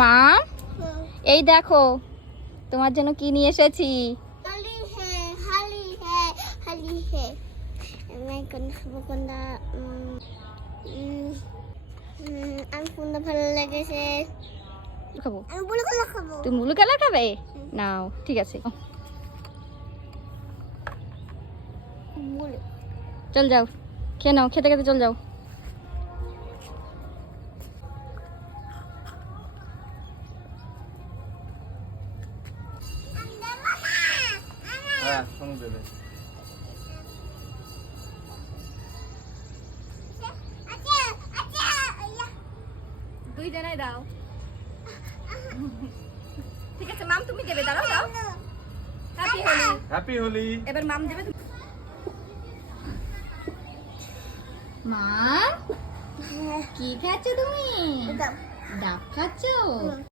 মা এই দেখো তোমার জন্য কি নিয়ে এসেছি। আমি কোনটা ভালো লেগেছে? খাবো আমি ব্লু কালার খাবো। তুমি ব্লু কালার খাবে? নাও ঠিক আছে, ব্লু। চল যাও খেয়ে নাও, খেতে খেতে চল যাও। হ্যাঁ শোনো দেবে। দুই জনাই দাও। ঠিক আছে মাম তুমি দেবে, দাঁড়াও দাও। হ্যাপি হোলি। হ্যাপি হোলি। এবার মাম দেবে। মা কি খাচ্ছ তুমি? ডাব খাচ্ছ?